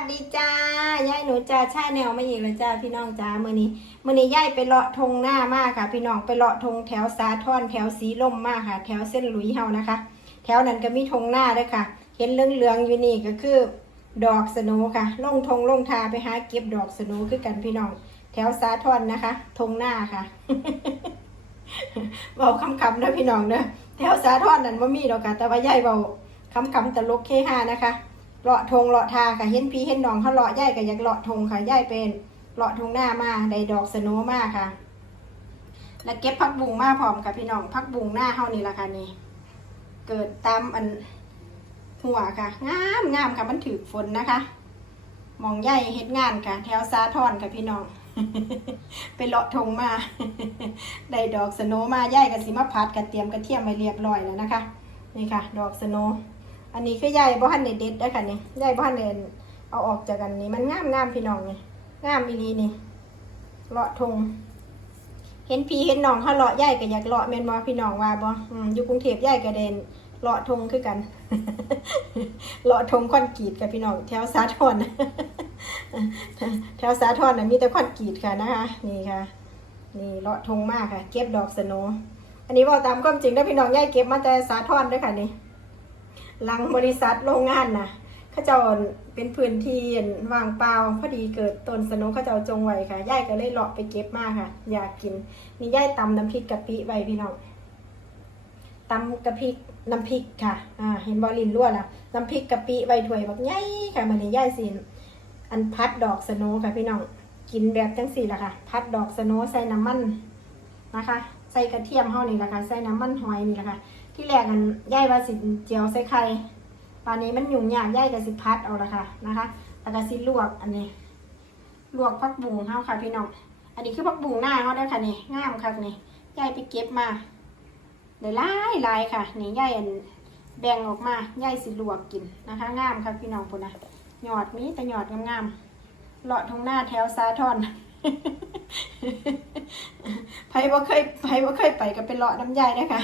สดีจ้ายายหนูจ้าชาแนวไมาอีกแล้วจ้าพี่น้องจ้ามื้อนี้มื้อนี้ยายไปเลาะทงหน้ามากค่ะ พี่น้องไปเลาะทงแถวสาทรแถวสีลมมากค่ะ แถวเส้นหลุยเฮานะคะ แถวนั้นก็มีทงหน้าด้วยค่ะ เห็นเหลืองๆอยู่นี่ก็คือ ดอกสโนค่ะ ลงทงลงทาไปหาเก็บดอกสโนคือกันพี่น้อง แถวสาทรนนะคะทงหน้าค่ะเบาคำๆนะพี่น้องเนอะแถวสาทรนั่นว่ามีดอกค่ะแต่ว่ายายเบาคำๆตลกเคฮานะคะ เลาะทงเลาะทาค่ะเห็นพี่เห็นน้องเขาเลาะย่ายก็อยากเลาะทงค่ะย่ายเป็นเลาะทงหน้ามาได้ดอกสโนว์มาค่ะ แล้วเก็บพักบุงมาพร้อมกับพี่น้องพักบุงหน้าเฮานี่ละค่ะนี่ เกิดตามอันหัวค่ะ งามงามค่ะมันถือฝนนะคะ มองย่ายเฮ็ดงานค่ะ แถวซาทอนค่ะพี่น้องไปเลาะทงมาได้ดอกสโนว์มาย่ายกับสิมาพัดกระเทียมกระเทียมไปเรียบร้อยแล้วนะคะ นี่ค่ะ ดอกสโนว์ อันนี้คือใยายบ้านเด็ดเด็ดได้ค่ะนี่ใยายบ้านเด็ดเอาออกจากกันนี่มันงามงามพี่น้องนี่งามอีลีนี่เลาะทงเห็นพี่เห็นน้องเขาเลาะยายก็อยากเลาะแม่นบ่พี่น้องว่าบออยู่กรุงเทพยายก็เด่นเลาะทงคือกันเลาะทงคอนกรีตกับพี่น้องแถวสาทรแถวสาทรน่ะมีแต่คอนกรีตค่ะนะคะนี่ค่ะ นี่เลาะทงมากค่ะ เก็บดอกสโนอันนี้เว่าตามความจริงนะพี่น้องยายเก็บมาแต่สาทรด้วยค่ะนี่ หลังบริษัทโรงงานนะเขาเจ้าเป็นพื้นที่ว่างเปล่าพอดีเกิดต้นสนุเขาเจ้าจงไว้ค่ะย่ายก็เลยเลาะไปเก็บมาค่ะ อยากกินนี่ย่ายตำน้ำพริกกะปิไว้พี่น้องตำกะพริกน้ำพริกค่ะอ่าเห็นบอลินรั่วแล้วน้ำพริกกะปิไว้ถ้วยบักใหญ่ค่ะมันนี่ย่ายสิอันพัดดอกสโนค่ะพี่น้องกินแบบจังสี่ละค่ะ พัดดอกสโนใส่น้ำมันนะคะ ใส่กระเทียมเฮานี่ละค่ะใส่น้ำมันหอยนี่ละค่ะ ที่แรกกันย่ายว่าสิเจียวใส่ไข่ตอนนี้มันยุ่งยากย่ายกับสิพัดเอาละค่ะนะคะแล้วก็สิลวกอันนี้ ลวกผักบุ้งเฮาค่ะพี่น้อง อันนี้คือผักบุ้งหน้าเฮาได้ค่ะนี่งามค่ะนี่ย่ายไปเก็บมาเดี๋ยวลายลายค่ะ นี่ย่ายอันแบ่งออกมาย่ายสิลวกกินนะคะ งามค่ะพี่น้องพุ่นนะหยอดมีแต่หยอดงามๆเลาะทงหน้าแถวซาทอนไผบ่เคยไผบ่เคยไปก็เป็นเลาะน้ำยายนะคะ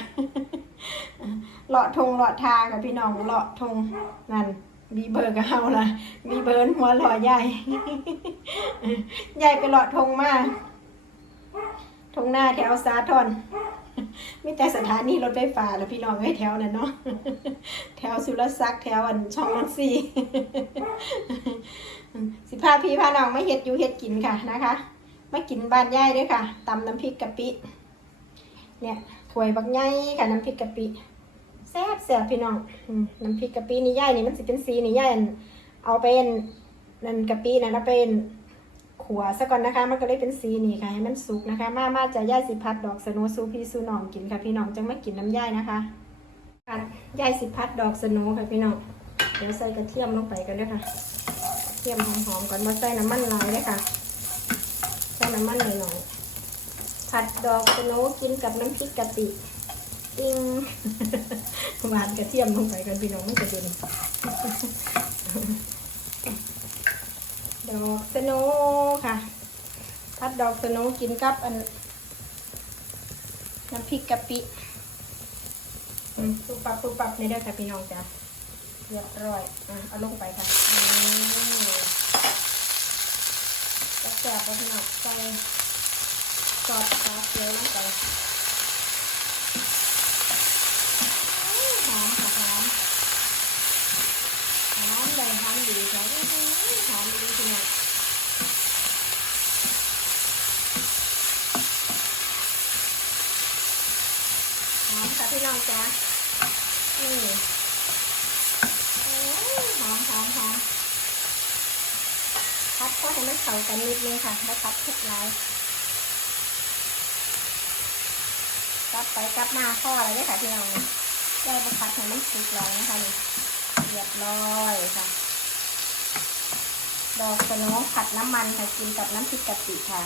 เลาะทงเลาะทากับพี่น้องเลาะทงนั่นมีเบอร์กับเฮาละมีเบอร์หัวเลาะยายยายไปเลาะทงมาทงหน้าแถวสาทรมีแต่สถานีรถไฟฟ้าแล้วพี่น้องไอ้แถวนั้นเนาะแถวสุรศักดิ์แถวอันช่องนนทรีย์สิพาพี่พาน้องไมาเฮ็ดอยู่เฮ็ดกินค่ะนะคะมากินบ้านยายด้วยค่ะตำน้ำพริกกะปิ เนี่ยถ้วยบักใหญ่ค่ะน้ำพริกกะปิ แซ่บแซ่บพี่น้องน้ำพริกกะปินี่ย่ายนี่มันสิเป็นสีนี่ย่ายเอาเป็นนั่นกะปินะนะเป็นขัวซะก่อนนะคะ มันก็เลยเป็นสีนี่ค่ะให้มันสุกนะคะ มามาจะย่ายสิพัดดอกสนว์ซูพี่ซูน้องกินค่ะ พี่น้องจังไม่กินน้ำย่ายนะคะค่ะย่ายสิพัดดอกสนว์ค่ะพี่น้องเดี๋ยวใส่กระเทียมลงไปกันด้วยค่ะเทียมหอมๆก่อนมาใส่น้ำมันลายเลยค่ะใส่น้ำมันหน่อยๆผัดดอกสนว์กินกับน้ำพริกกะปิ อิงหวานกระเทียมลงไปกันพี่น้องไม่กระเด็นดอกสโนค่ะผัดดอกสโนกินกับอันน้ำพริกกะปิปุบปับปุบปับนี่ได้อค่ะพี่น้องจ้ะเรียบร้อยอะเอาลงไปค่ะอืมจะแซ่บๆแล้วพี่น้องใส่ซอสปลาเคียวลงไปหอมค่ะหอมหอมเลยหอมดีค่ะ หอมดีจริงหอมค่ะพี่น้องจ้าอืมโอ้หอมหอมหอมพัดก็ให้มันเข้ากันนิดนึงค่ะแล้วพัดทุกไลายกลับไปกลับมาข้ออะไรเนี่ยค่ะพี่น้องได้ประคัดให้มันสุกแล้วนะคะนี่เรียบร้อยค่ะ ดอกสโนว์ผัดน้ำมันค่ะกินกับน้ำพริกกะปิค่ะ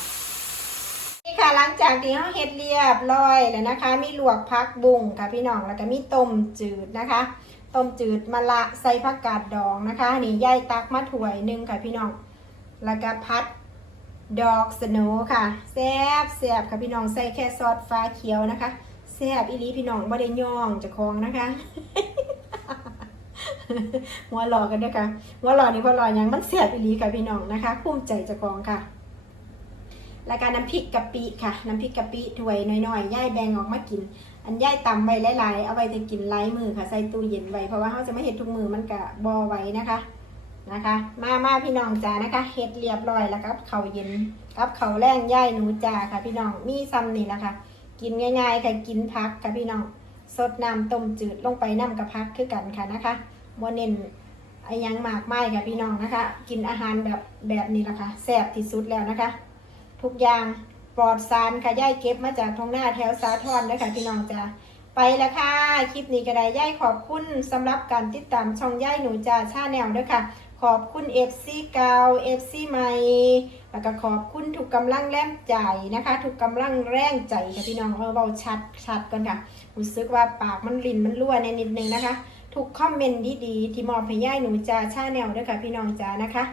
นี่ค่ะหลังจากที่เราเฮ็ดเรียบร้อยแล้วนะคะ มีลวกพักบุ้งค่ะพี่น้องแล้วก็มีต้มจืดนะคะต้มจืดมะละใส่ผักกาดดองนะคะนี่ย่ายตักมาถ้วยหนึ่งค่ะพี่น้องแล้วก็พัดดอกสโนว์ค่ะแซ่บแซ่บค่ะพี่น้องใส่แค่ซอสฟ้าเขียวนะคะแซ่บอีลีพี่น้องบ่ได้ย่องจะคลองนะคะ หัวหลอกันด้วยค่ะหัวหลอนี่หัวหลอยังมันเสียบอีหลีค่ะพี่น้องนะคะภูมิใจจะกองค่ะแล้วก็น้ำพริกกะปิค่ะ น้ำพริกกะปิถ้วยน้อยๆย่ายแบ่งออกมากิน อันย่ายตำไว้หลายๆ เอาไว้จะกินไร้มือค่ะ ใส่ตู้เย็นไว้ เพราะว่าเขาจะไม่เห็ดทุกมือมันกะบอไว้นะคะ นะคะ มามาพี่น้องจ้านะคะเฮ็ดเรียบร้อยแล้วครับเขาเย็นกับเขาแรงย่ายหนูจ้าค่ะ พี่น้อง มีซ้ำนี่แหละค่ะ กินง่ายๆค่ะ กินพักค่ะพี่น้อง สดน้ำต้มจืดลงไปน้ำกับพักคือกันค่ะนะคะ โมเน้นไอยังหมากไม้ค่ะพี่น้องนะคะ กินอาหารแบบแบบนี้ละค่ะแซ่บที่สุดแล้วนะคะ ทุกอย่างปลอดสารค่ะย่ายเก็บมาจากท้องหน้าแถวสาทรนะคะพี่น้องจ้าไปแล้วค่ะ คลิปนี้ก็ได้ย่ายขอบคุณสำหรับการติดตามช่องย่ายหนูจ้าชาแนลด้วยค่ะ ขอบคุณ FC เก่า FC ใหม่แล้วก็ขอบคุณทุกกำลังแรงใจนะคะ ทุกกำลังแรงใจค่ะพี่น้องเออเบาชัดชัดกันค่ะรู้สึกว่าปากมันลิ่นมันรั่วในนิดนึงนะคะ ทุกคอมเมนต์ดีๆที่มอบให้ย่ายหนูจ้าชาแนลด้วยค่ะพี่น้องจ้านะคะ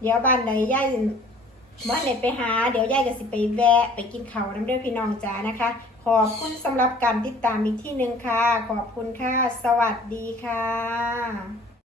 เดี๋ยวบ้านใดย่ายบ้านไหนไปหาเดี๋ยวย่ายก็สิไปแวะไปกินเขาน้ำด้วยพี่น้องจ้านะคะ ขอบคุณสำหรับการติดตามอีกที่หนึ่งค่ะ ขอบคุณค่ะ สวัสดีค่ะ